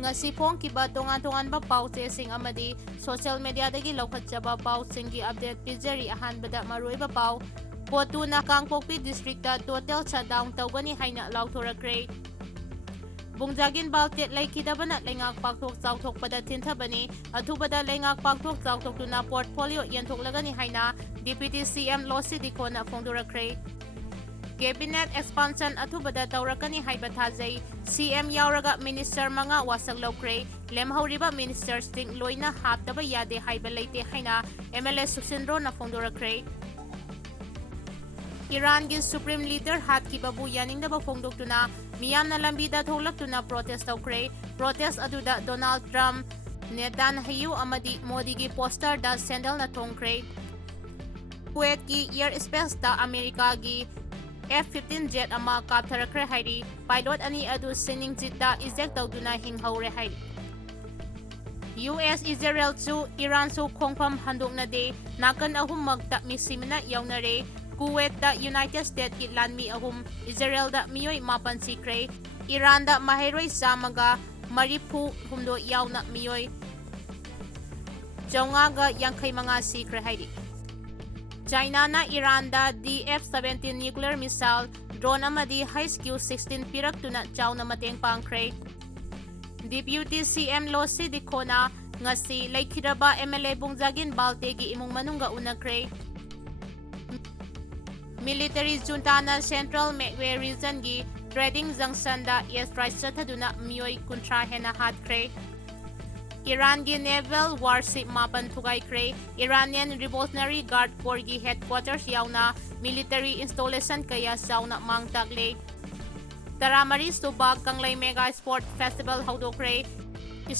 ngasi phongkiba tongan-tonganba pau-chesing amadi social media dagi laukhatjaba pau-singgi update pijari ahanbada maruiba pau Potuna Kangpokpi districta total shutdown tawgani haina LAOTHOKKHRE Bungjagin baltet laikidabana lengak pakthok chawthokpada tinthabani athubada lengak pakthok chawthoktuna portfolio yenthoklagani haina Deputy CM Losi Dikhona phongdorakre Cabinet expansion athubada tawrakani haiba thajai CM yauraga minister manga wasak lokre lemhauriba minister sting loina haptaba yade haiba leite haina MLA Susindro na phongdorakre Iran gi Supreme Leader Hatkhre babu yaningdaba phongdoktuna miyamna lambida tholaktuna protest tawkre protest aduda Donald Trump Netanyahu amadi Modi gi poster da sandal na thongkre Kuwait gi airspace da America gi F-15 jet ama kaptharakre hairi pilot ani adu sining jita eject tawduna hinghaure hairi US Israel chu Iran chu khongpham handokna de nakan ahum magta misimna yaunare Kuwait da United States ki lanmi ahum Israel da MIOI mapan sikre Iran da maheroi samaga maripu humdo yauna MIOI Jaunga yankai manga sikre hairi China na Iran da DF-17 nuclear missile drone amadi HQ-16 piraktuna Chaona Mateng Pangkhre Deputy CM Losi Dikhona ngasi laikhiraba MLA Bungjagin Baltegi imong manungga unakre Military junta na Central Meitei region gi trading junction da airstrike chathaduna MIOI kuntra Henna Hatkhre Iran gi naval warship mapan thugaikre Iranian Revolutionary Guard Corps gi headquarters yauna military installation kaya sauna mangtakle Taramari subak Kangla mega sport festival haudokre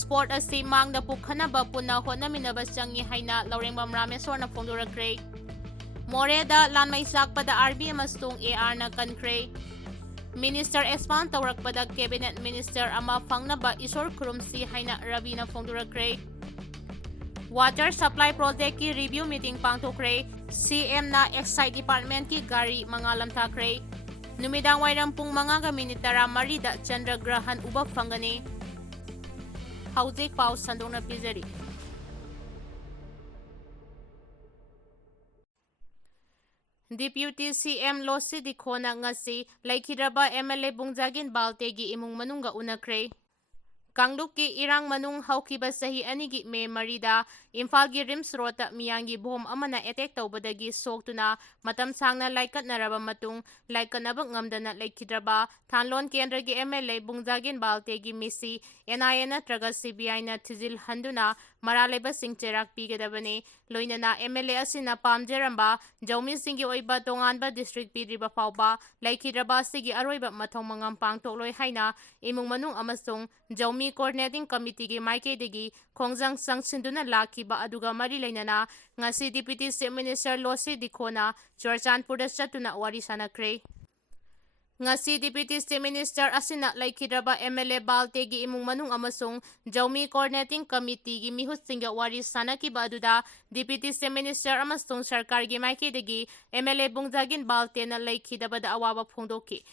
sport asi mangda pukhanaba punna honaminaba changi haina laurengba rameswar na phongdorakre Moreda lanmai sakpada RB amastung AR na Kankhre Minister expand tawrakpada cabinet minister ama fangnaba isor kurumsi haina Rabina phongdorakre Water supply project ki review meeting pangthokre CM na Excise department ki gari mangalam thakre numidang wairam pung mga gaminitara marida chandragrahan ubak phangani haujik pau sandona pizari Deputy CM Losi Dikhona ngasi laikhiraba MLA Bungjagin Baltegi imong manungga unakre Kanglukki irang manung haukiba sahi anigi me marida Imphal gi Rims Rota miyangi bom amana attack tawbadagi soktuna matam sangna laikat naraba matung laikanaba ngamdana laikhidraba thanlon kendra gi MLA Bungjagin Baltegi misi NIA natraga CBI na thizil handuna maraleba singcherak pigadabane loinana MLA asina pamjeramba jaumi singi oiba tonganba district pidriba fawba laikhidraba sigi aroiba mathong mangam pangtokloi haina imung manung amasung jaumi coordinating committee gi maikei khongjang sangsinduna lakiba aduga mari leinana ngasi deputy chief minister Losi Dikhona Churchanpurda chatuna wari sanakre ngasi deputy chief minister asina laikhidraba MLA Baltegi imung manung amasung jaumi coordinating committee gi mihut singa wari sanakiba aduda deputy chief minister amasung sarkar gi maikei MLA Bungjagin Balte na laikhidabada awaba phongdoki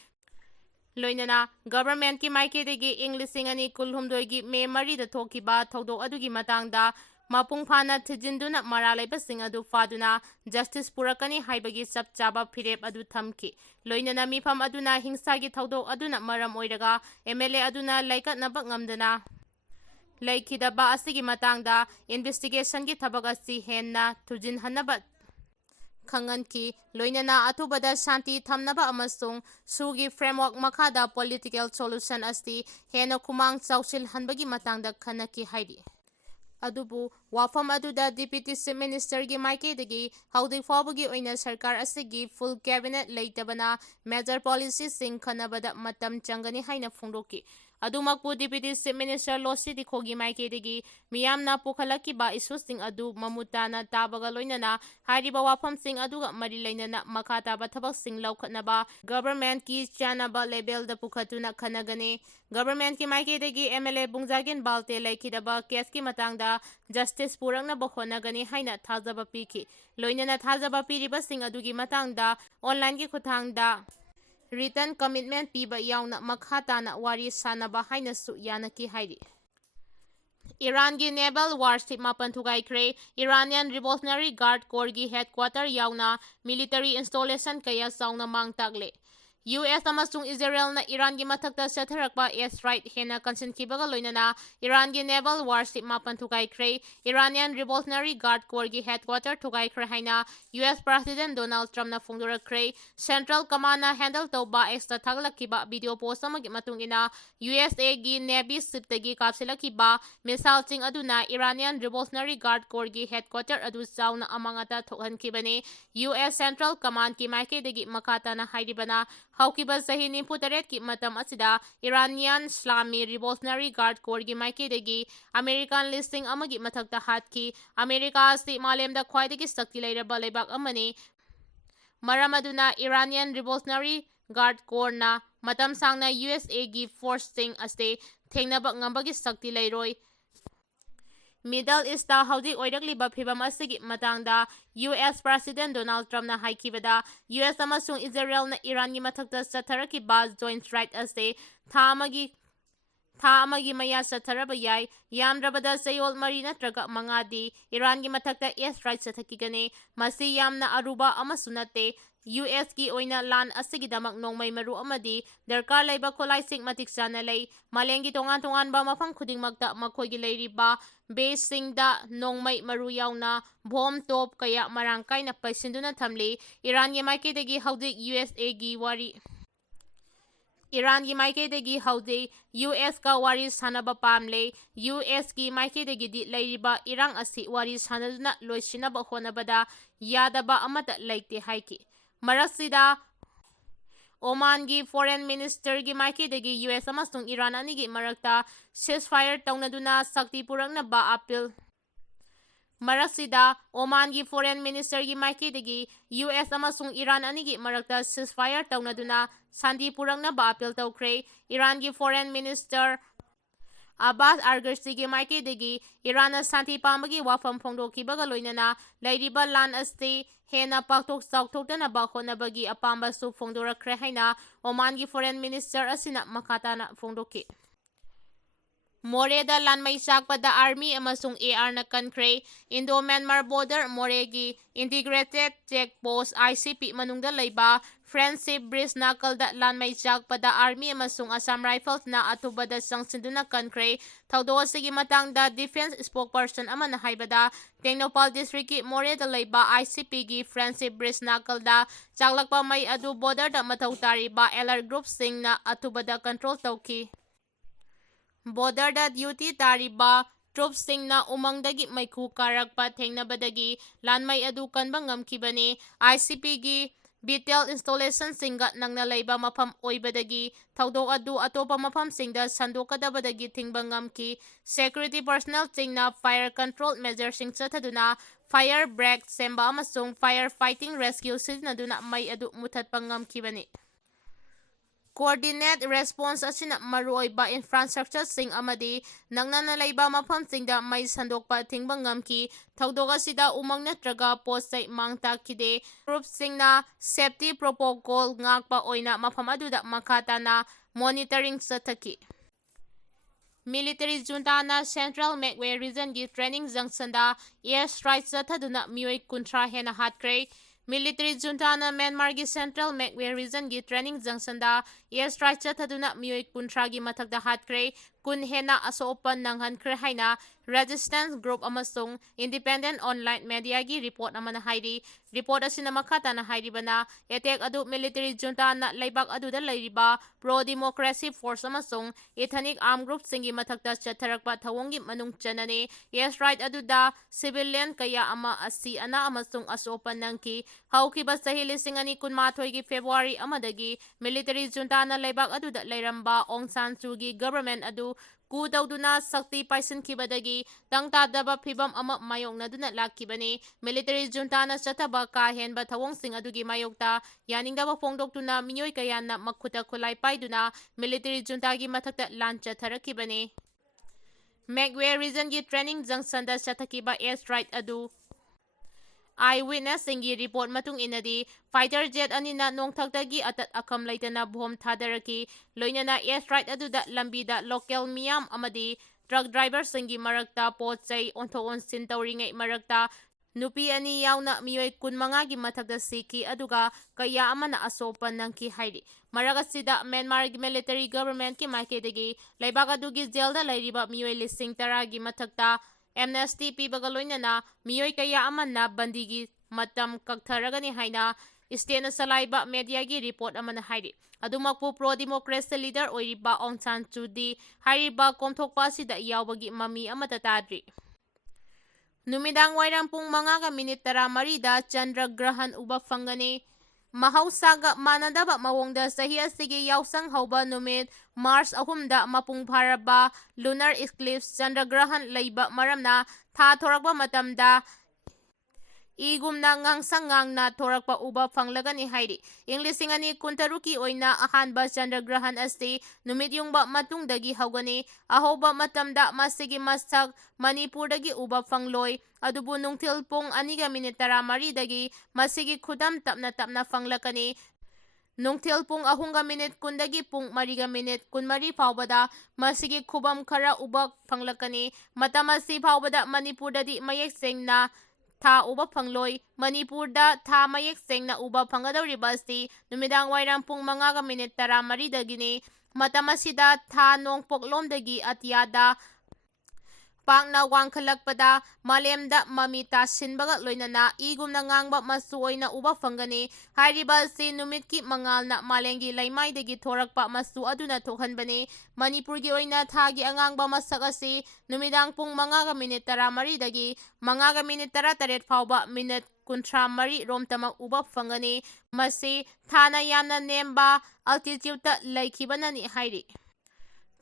Loinana government ki maikei English ani kulhumdoi gi me mari da thokiba thodok adugi matangda mapung phana thijinduna maralaiba sing adu faduna justice purakani haibagi sab chaba phirep adu thamki loinana mifam aduna hingsa gi thodok aduna maram oiraga MLA aduna laikat nabak ngamdana laikhidaba asigi matangda investigation gi thabak asi henna thujin hanaba Kanganki loinana atubada shanti thamnaba amasung sugi framework makada political solution asti hena kumang chausil hanbagi matangda khanaki haidi adubu wafam aduda deputy chief minister gi maikei haudi fawbagi oina sarkar asigi full cabinet leitabana major policies sing khanabada matam changani haina phongdoki adumakpu deputy chief minister Losi Dikhogi maikei miyamna pukhalaki ba issues sing adu mamutana tabaga loinana hariba wafam sing aduga mari leinana makata ba thabak sing laukhatnaba government ki chanaba level da pukhatuna khanagane government ki maikei MLA Bungjagin Balte laikhidaba case ki matangda justice purakna ba honagani haina thajaba piki loinana thajaba piriba sing adugi matangda online ki khuthangda written commitment piba yauna makhatana wari sanaba haina su yanaki hairi Irangi Naval Warship 8 thugaikhre, Iranian Revolutionary Guard Corps gi headquarter yauna military installation kaya sauna mangtagle. US amasung Israel na Iran gi mathakta satharakpa airstrike hena kansinkibaga loinana Iran gi naval warship 8 thugaikhre, Iranian Revolutionary Guard Corps gi headquarter thugaikhre haina US President Donald Trump na phongdorakre. Central Command na handle toba extra thaglakiba video post amagi matungina USA gi Navy ship tagi kapsilakiba missile ching aduna Iranian Revolutionary Guard Corps gi headquarter adu chauna amangata thokhankibane. US Central Command ki maikhaidagi makata na hairibana Haukiba sahi 94 ki matam asida Iranian Islamic Revolutionary Guard Corps gi maikhaidagi American listing amagi mathakta hatki. America asti malemda khwaidagi sakti leiraba leibak amani. Maram aduna Iranian Revolutionary Guard Corps na matam sangna USA gi force sing aste thengnaba ngambagi sakti leiroi. Middle East ta haudik oirakliba phibam asigi matangda US President Donald Trump na haikibada US amasung Israel na Iran gi mathakta satharakiba joint strike ase tha amagi maya satharaba yai yamdrabada sayol mari natraga mangadi Iran gi mathakta airstrike sathakigane masi yamna aruba amasunate US ki oina lan asigidamak nongmai maru amadi darkar laiba kholaising matik sana lei malengi tongan ba mafam khudingmakta makhoigi leiriba basingda nongmai maru yauna bomb top kaya marangkai na paisinduna thamli Iran gi maikhaidagi haudik USA gi wari Iran gi maikhaidagi haudik US ka wari sanaba pamle US gi maikhaidagi di leiriba irang asi wari sanaduna loisinaba honabada yadaba amata leite haiki Marasida Oman gi Foreign Minister gi maikhaidagi US amasung Iran anigi marakta ceasefire taunaduna sakti purakna ba appeal Marasida Oman gi Foreign Minister gi maikhaidagi US amasung Iran anigi marakta ceasefire taunaduna santi purakna ba appeal tawkhre. Iran gi Foreign Minister Abbas Argharchi gi maikhaidagi Iran na santi pambagi wafam phongdokhibaga loinana leiriba lan asti Henna paktok chauktokdana ba honabagi apamba su phongdorakre haina Oman gi Foreign Minister asina makatana phongdoki. Moreda lanmai sakpada army amasung AR na Kankhre Indo-Myanmar border Moregi Integrated Checkpost ICP manungda leiba Friendship Bridge nakalda lanmai sakpada army amasung Assam Rifles na atubada sangsinduna Kankhre thaudo asigi matangda defense spokesperson amana haibada Tengnopal district ki Moreda leiba ICP gi Friendship Bridge nakalda chaklakpa mai adu border da mathau tariba LR group sing na atubada control tawki. Border da duty tariba troops singna umangdagi maikhu karakpa thengnabadagi lanmai adu kanba ngamkibani ICP gi Bitel installation singga nangna leiba mafam oibadagi thaudok adu atopa mafam singda sandokadabadagi thingba ngamki security personnel singna fire control measures sing chathaduna fire break semba amasung fire fighting rescue siznaduna mai adu muthatpa ngamkibani. Coordinate response asina maruoiba infrastructure sing amadi nangnana leiba mafam singda mai sandokpa thingba ngamki thaudoga sida umang natraga postai mangtakide group singna safety protocol ngakpa oina mafam aduda makatana monitoring sathaki. Military junta na Central Magway region gi training junction da airstrike sathaduna MIOI kuntra Henna Hatkhre Military junta na Myanmar gi Central Magway region gi training junction da airstrike chathaduna MIOI kuntra gi mathakda Hatkhre kun Henna asopan nanghankre haina resistance group amasung independent online media gi report amana hairi report asina makata na hairibana attack adu military junta na leibak adu da leiriba pro democracy force amasung ethnic armed group singi mathakta chatharakpa thawongi manung chanane airstrike adu da civilian kaya ama asi ana amasung asopan nangki haukiba sahi lising ani kunmathoi gi February amadagi military junta na leibak adu da leiramba Aung San Suu Kyi government adu ku dauduna sakti paisankibadagi tangtadaba phibam ama mayoknaduna lakkibani military junta na chathaba ka henba thawongsing adugi mayokta yaningdaba phongdoktuna minyoi kayana makhuta khulai paiduna military junta gi mathakta lan chatharakibani. Magway region gi training junction da chathakiba airstrike adu Eyewitness singi report matung inadi fighter jet anina nongthakdagi atat akam laitana bom thadaraki loinana airstrike aduda lambida local miyam amadi truck driverꯁꯤꯡꯒꯤ ꯃꯔꯛꯇ ꯄꯣꯠ-ꯆꯩ ꯑꯣꯟꯊꯣꯛ-ꯑꯣꯟꯁꯤꯟ ꯇꯧꯔꯤꯉꯩ ꯃꯔꯛꯇ ꯅꯨꯄꯤ ꯑꯅꯤ ꯌꯥꯎꯅ ꯃꯤꯑꯣꯏ 25ꯒꯤ ꯃꯊꯛꯇ ꯁꯤꯈꯤ ꯑꯗꯨꯒ ꯀꯌꯥ ꯑꯃꯅ ꯑꯁꯣꯛꯄ ꯅꯪꯈꯤ ꯍꯥꯏꯔꯤ꯫ ꯃꯔꯛ ꯑꯁꯤꯗ ꯃ꯭ꯌꯥꯟꯃꯥꯔꯒꯤ ꯃꯤꯂꯤꯇꯔꯤ ꯒꯚꯔꯟꯃꯦꯟꯠꯀꯤ ꯃꯥꯏꯀꯩꯗꯒꯤ ꯂꯩꯕꯥꯛ ꯑꯗꯨꯒꯤ ꯖꯦꯜꯗ ꯂꯩꯔꯤꯕ ꯃꯤꯑꯣꯏ 10,000ꯒꯤ ꯃꯊꯛꯇ ꯑꯦꯝꯅꯦꯁꯇꯤ ꯄꯤꯕꯒ ꯂꯣꯏꯅꯅ ꯃꯤꯑꯣꯏ ꯀꯌꯥ ꯑꯃꯅ ꯕꯟꯗꯤꯒꯤ ꯃꯇꯝ ꯀꯛꯊꯔꯒꯅꯤ ꯍꯥꯏꯅ ꯏꯁꯇꯦꯠꯅ ꯆꯂꯥꯏꯕ ꯃꯦꯗꯤꯌꯥꯒꯤ ꯔꯤꯄꯣꯔꯠ ꯑꯃꯅ ꯍꯥꯏꯔꯤ꯫ ꯑꯗꯨꯃꯛꯄꯨ ꯄ꯭ꯔꯣ-ꯗꯤꯃꯣꯀ꯭ꯔꯦꯁꯤ ꯂꯤꯗꯔ ꯑꯣꯏꯔꯤꯕ ꯑꯣꯡ ꯁꯥꯟ ꯁꯨ ꯍꯥꯏꯔꯤꯕ ꯀꯣꯝꯊꯣꯛꯄ ꯑꯁꯤꯗ ꯌꯥꯎꯕꯒꯤ ꯃꯃꯤ ꯑꯃꯠꯇ ꯇꯥꯗ꯭ꯔꯤ꯫ ꯅꯨꯃꯤꯗꯥꯡꯋꯥꯏꯔꯝ ꯄꯨꯡ 5:34ꯗ ꯆꯟꯗ꯭ꯔ ꯒ꯭ꯔꯍꯟ ꯎꯕ ꯐꯪꯒꯅꯤ꯫ ꯃꯍꯧꯁꯥꯒ ꯃꯥꯟꯅꯗꯕ ꯃꯑꯣꯡꯗ ꯆꯍꯤ ꯑꯁꯤꯒꯤ ꯌꯥꯎꯁꯪ ꯍꯧꯕ ꯅꯨꯃꯤꯠ ꯃꯥꯔꯆ 3ꯗ ꯃꯄꯨꯡ ꯐꯥꯔꯕ ꯂꯨꯅꯔ ꯏꯀ꯭ꯂꯤꯞꯁ ꯆꯟꯗ꯭ꯔ ꯒ꯭ꯔꯍꯟ ꯂꯩꯕ ꯃꯔꯝꯅ ꯊꯥ ꯊꯣꯔꯛꯄ ꯃꯇꯝꯗ ꯏꯒꯨꯝꯅ ꯉꯥꯡꯁꯪ ꯉꯥꯡꯅ ꯊꯣꯔꯛꯄ ꯎꯕ ꯐꯪꯂꯒꯅꯤ ꯍꯥꯏꯔꯤ꯫ ꯏꯪ 2023ꯒꯤ ꯑꯣꯏꯅ ꯑꯍꯥꯟꯕ ꯆꯟꯗ꯭ꯔ ꯒ꯭ꯔꯍꯟ ꯑꯁꯤ ꯅꯨꯃꯤꯠ ꯌꯨꯡꯕ ꯃꯇꯨꯡꯗꯒꯤ ꯍꯧꯒꯅꯤ꯫ ꯑꯍꯧꯕ ꯃꯇꯝꯗ ꯃꯁꯤꯒꯤ ꯃꯁꯛ ꯃꯅꯤꯄꯨꯔꯗꯒꯤ ꯎꯕ ꯐꯪꯂꯣꯏ ꯑꯗꯨꯕꯨ ꯅꯨꯡꯊꯤꯜ ꯄꯨꯡ 2:14ꯗꯒꯤ ꯃꯁꯤꯒꯤ ꯈꯨꯗꯝ ꯇꯞꯅ ꯇꯞꯅ ꯐꯪꯂꯛꯀꯅꯤ꯫ ꯅꯨꯡꯊꯤꯜ ꯄꯨꯡ 3:10ꯗꯒꯤ ꯄꯨꯡ 4:14 ꯐꯥꯎꯕꯗ ꯃꯁꯤꯒꯤ ꯈꯨꯕꯝ ꯈꯔ ꯎꯕ ꯐꯪꯂꯛꯀꯅꯤ꯫ ꯃꯇꯝ ꯑꯁꯤ ꯐꯥꯎꯕꯗ ꯃꯅꯤꯄꯨꯔꯗꯗꯤ ꯃꯌꯦꯛ ꯁꯦꯡꯅ ꯊꯥ ꯎꯕ ꯐꯪꯂꯣꯏ꯫ ꯃꯅꯤꯄꯨꯔꯗ ꯊꯥ ꯃꯌꯦꯛ ꯁꯦꯡꯅ ꯎꯕ ꯐꯪꯒꯗꯧꯔꯤꯕ ꯑꯁꯤ ꯅꯨꯃꯤꯗꯥꯡꯋꯥꯏꯔꯝ ꯄꯨꯡ 5:13ꯗꯒꯤꯅꯤ꯫ ꯃꯇꯝ ꯑꯁꯤꯗ ꯊꯥ ꯅꯣꯡꯄꯣꯛꯂꯣꯝꯗꯒꯤ ꯑꯇꯤꯌꯥꯗ ꯄꯥꯛꯅ ꯋꯥꯡꯈꯠꯂꯛꯄꯗ ꯃꯥꯂꯦꯝꯗ ꯃꯃꯤ ꯇꯥꯁꯤꯟꯕꯒ ꯂꯣꯏꯅꯅ ꯏꯒꯨꯝꯅ ꯉꯥꯡꯕ ꯃꯆꯨ ꯑꯣꯏꯅ ꯎꯕ ꯐꯪꯒꯅꯤ꯫ ꯍꯥꯏꯔꯤꯕ ꯑꯁꯤ ꯅꯨꯃꯤꯠꯀꯤ ꯃꯉꯥꯜꯅ ꯃꯥꯂꯦꯝꯒꯤ ꯂꯩꯃꯥꯏꯗꯒꯤ ꯊꯣꯔꯛꯄ ꯃꯆꯨ ꯑꯗꯨꯅ ꯊꯣꯛꯍꯟꯕꯅꯤ꯫ ꯃꯅꯤꯄꯨꯔꯒꯤ ꯑꯣꯏꯅ ꯊꯥꯒꯤ ꯑꯉꯥꯡꯕ ꯃꯁꯛ ꯑꯁꯤ ꯅꯨꯃꯤꯗꯥꯡ ꯄꯨꯡ 5:13ꯗꯒꯤ 5:18 ꯐꯥꯎꯕ ꯃꯤꯅꯠ 33 ꯔꯣꯝꯇꯃꯛ ꯎꯕ ꯐꯪꯒꯅꯤ꯫ ꯃꯁꯤ ꯊꯥꯅ ꯌꯥꯝꯅ ꯅꯦꯝꯕ ꯑꯜꯇꯤꯇ꯭ꯌꯨꯠꯇ ꯂꯩꯈꯤꯕꯅꯅꯤ ꯍꯥꯏꯔꯤ꯫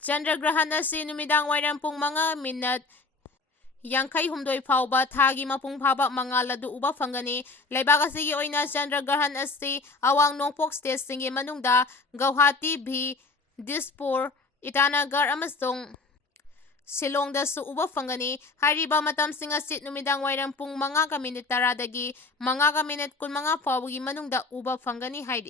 ꯆꯟꯗ꯭ꯔ ꯒ꯭ꯔꯍꯟ ꯑꯁꯤ ꯅꯨꯃꯤꯗꯥꯡꯋꯥꯏꯔꯝ ꯄꯨꯡ 5:52 ꯐꯥꯎꯕ ꯊꯥꯒꯤ ꯃꯄꯨꯡ ꯐꯥꯕ ꯃꯉꯥꯜ ꯑꯗꯨ ꯎꯕ ꯐꯪꯒꯅꯤ꯫ ꯂꯩꯕꯥꯛ ꯑꯁꯤꯒꯤ ꯑꯣꯏꯅ ꯆꯟꯗ꯭ꯔ ꯒ꯭ꯔꯍꯟ ꯑꯁꯤ ꯑꯋꯥꯡ ꯅꯣꯡꯄꯣꯛ ꯁ꯭ꯇꯦꯠꯁꯤꯡꯒꯤ ꯃꯅꯨꯡꯗ ꯒꯧꯍꯥꯇꯤ, ꯗꯤꯁꯄꯨꯔ, ꯏꯇꯥꯅꯒꯔ ꯑꯃꯁꯨꯡ ꯁꯤꯂꯣꯡꯗꯁꯨ ꯎꯕ ꯐꯪꯒꯅꯤ꯫ ꯍꯥꯏꯔꯤꯕ ꯃꯇꯝꯁꯤꯡ ꯑꯁꯤ ꯅꯨꯃꯤꯗꯥꯡꯋꯥꯏꯔꯝ ꯄꯨꯡ 5:10ꯗꯒꯤ 5:15 ꯐꯥꯎꯕꯒꯤ ꯃꯅꯨꯡꯗ ꯎꯕ ꯐꯪꯒꯅꯤ ꯍꯥꯏꯔꯤ꯫